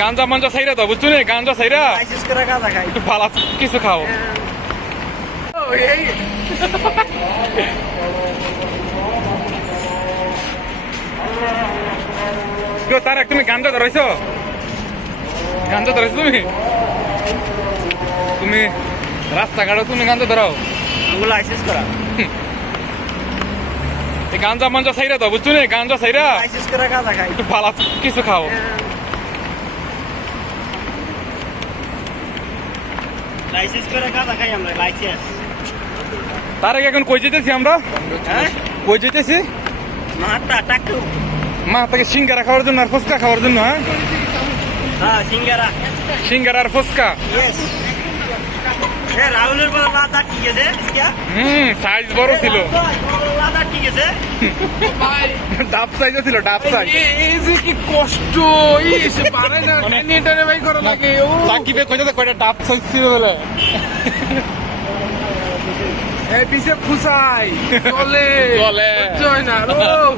গাঞ্জা মাঞ্জা সাইরা দাও বুঝছো না, গাঞ্জা সাইরা লাইসেন্স করে গাঁজা খাই। একটু ভালো কিছু খাও। কেউ তার তুমি গাঞ্জা ধরাইছো? গাঞ্জা ধরাইছো তুমি? তুমি রাস্তাঘাটে তুমি গাঞ্জা ধরাও? ওগুলো লাইসেন্স করা। গাঞ্জা মাঞ্জা সাইরা দাও বুঝছো না, গাঞ্জা সাইরা লাইসেন্স করে গাঁজা খাই। একটু ভালো কিছু খাও। লাইসেন্স করে গাঁজা খাই আমরা, লাইসেন্স। তার আগে এখন কই যেতেছি আমরা? হ্যাঁ, কই যেতেছি? মাত্রা টাকু। মা তাকে সিঙ্গারা খাওয়ার জন্য আর ফুচকা খাওয়ার জন্য। হ্যাঁ, হ্যাঁ, সিঙ্গারা। সিঙ্গারা আর ফুচকা। ইয়েস। এ রাহুলের বড় লাদা ঠিক আছে क्या? সাইজ বড় ছিল, লাদা ঠিক আছে। ডাব সাইজও ছিল, ডাব সাইজ। এই যে কি কষ্ট, ইস পারে না ক্যানিটারে ভাই করা লাগে। ও সাকিবে কইতে কয়টা ডাব সাইজ ছিল বলে। এই পিছে ফুসাই চলে চলে। জয় না ও